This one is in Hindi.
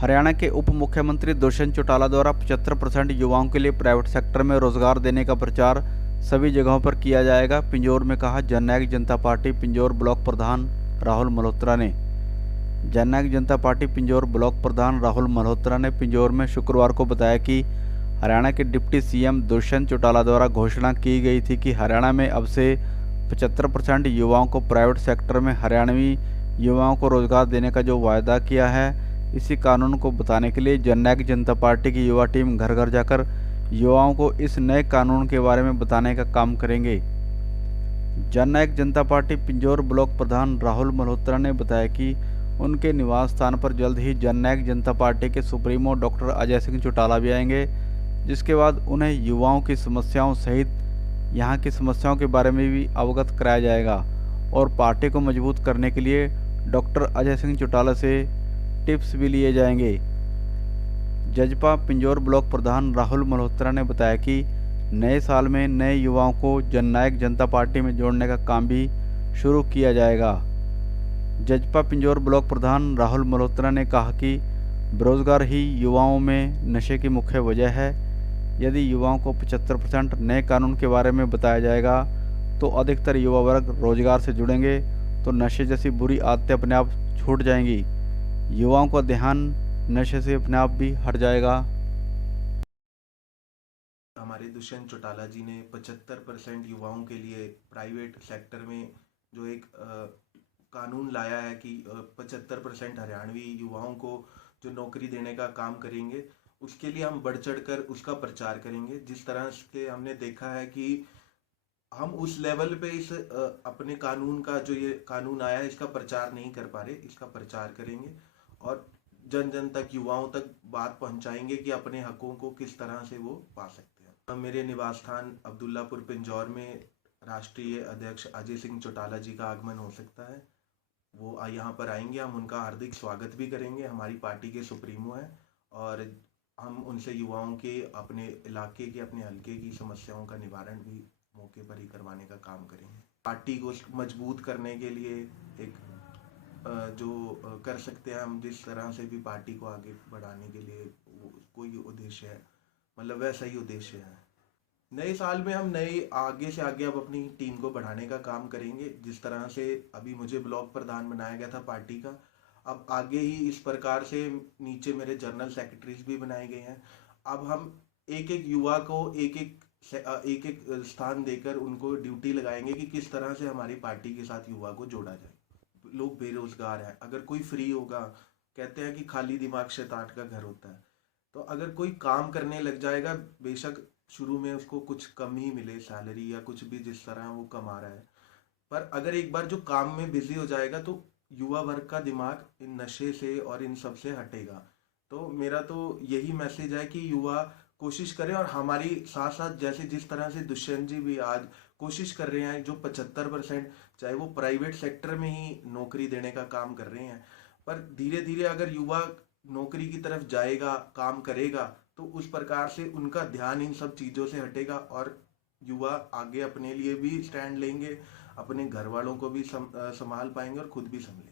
हरियाणा के उप मुख्यमंत्री दुष्यंत चौटाला द्वारा 75% युवाओं के लिए प्राइवेट सेक्टर में रोजगार देने का प्रचार सभी जगहों पर किया जाएगा, पिंजौर में कहा जननायक जनता पार्टी पिंजौर ब्लॉक प्रधान राहुल मल्होत्रा ने। जननायक जनता पार्टी पिंजौर ब्लॉक प्रधान राहुल मल्होत्रा ने पिंजौर में शुक्रवार को बताया कि हरियाणा के डिप्टी सीएम दुष्यंत चौटाला द्वारा घोषणा की गई थी कि हरियाणा में अब से 75% युवाओं को प्राइवेट सेक्टर में हरियाणवी युवाओं को रोजगार देने का जो वायदा किया है, इसी कानून को बताने के लिए जननायक जनता पार्टी की युवा टीम घर घर जाकर युवाओं को इस नए कानून के बारे में बताने का काम करेंगे। जननायक जनता पार्टी पिंजौर ब्लॉक प्रधान राहुल मल्होत्रा ने बताया कि उनके निवास स्थान पर जल्द ही जननायक जनता पार्टी के सुप्रीमो डॉक्टर अजय सिंह चौटाला भी आएंगे, जिसके बाद उन्हें युवाओं की समस्याओं सहित यहाँ की समस्याओं के बारे में भी अवगत कराया जाएगा और पार्टी को मजबूत करने के लिए डॉक्टर अजय सिंह चौटाला से टिप्स भी लिए जाएंगे। जजपा पिंजौर ब्लॉक प्रधान राहुल मल्होत्रा ने बताया कि नए साल में नए युवाओं को जननायक जनता पार्टी में जोड़ने का काम भी शुरू किया जाएगा। जजपा पिंजौर ब्लॉक प्रधान राहुल मल्होत्रा ने कहा कि बेरोजगार ही युवाओं में नशे की मुख्य वजह है। यदि युवाओं को 75% नए कानून के बारे में बताया जाएगा तो अधिकतर युवा वर्ग रोजगार से जुड़ेंगे, तो नशे जैसी बुरी आदतें अपने आप छूट जाएंगी। युवाओं का ध्यान नशे से अपने आप भी हट जाएगा। हमारे दुष्यंत चौटाला जी ने 75% युवाओं के लिए प्राइवेट सेक्टर में जो एक कानून लाया है कि 75% हरियाणवी युवाओं को जो नौकरी देने का काम करेंगे, उसके लिए हम बढ़ चढ़ कर उसका प्रचार करेंगे। जिस तरह से हमने देखा है कि हम उस लेवल पे इस अपने कानून का जो ये कानून आया है इसका प्रचार नहीं कर पा रहे, इसका प्रचार करेंगे और जन जन तक युवाओं तक बात पहुंचाएंगे कि अपने हकों को किस तरह से वो पा सकते हैं। मेरे निवास स्थान अब्दुल्लापुर पिंजौर में राष्ट्रीय अध्यक्ष अजय सिंह चौटाला जी का आगमन हो सकता है। वो यहाँ पर आएंगे, हम उनका हार्दिक स्वागत भी करेंगे। हमारी पार्टी के सुप्रीमो हैं और हम उनसे युवाओं के अपने इलाके के अपने हल्के की समस्याओं का निवारण भी मौके पर ही करवाने का काम करेंगे। पार्टी को मजबूत करने के लिए एक जो कर सकते हैं हम, जिस तरह से भी पार्टी को आगे बढ़ाने के लिए कोई उद्देश्य है, मतलब वैसा ही उद्देश्य है। नए साल में हम नए आगे से आगे अब अपनी टीम को बढ़ाने का काम करेंगे। जिस तरह से अभी मुझे ब्लॉक प्रधान बनाया गया था पार्टी का, अब आगे ही इस प्रकार से नीचे मेरे जनरल सेक्रेटरीज भी बनाए गए हैं। अब हम एक एक युवा को एक एक स्थान देकर उनको ड्यूटी लगाएंगे कि किस तरह से हमारी पार्टी के साथ युवा को जोड़ा जाए। लोग बेरोजगार हैं, अगर कोई फ्री होगा, कहते हैं कि खाली दिमाग शैतान का घर होता है, तो अगर कोई काम करने लग जाएगा, बेशक शुरू में उसको कुछ कम ही मिले सैलरी या कुछ भी जिस तरह वो कमा रहा है, पर अगर एक बार जो काम में बिजी हो जाएगा तो युवा वर्ग का दिमाग इन नशे से और इन सब से हटेगा। तो मेरा तो यही मैसेज है कि युवा कोशिश करें और हमारी साथ साथ जैसे जिस तरह से दुष्यंत जी भी आज कोशिश कर रहे हैं, जो 75% चाहे वो प्राइवेट सेक्टर में ही नौकरी देने का काम कर रहे हैं, पर धीरे धीरे अगर युवा नौकरी की तरफ जाएगा, काम करेगा, तो उस प्रकार से उनका ध्यान इन सब चीज़ों से हटेगा और युवा आगे अपने लिए भी स्टैंड लेंगे, अपने घर वालों को भी संभाल पाएंगे और खुद भी संभलेंगे।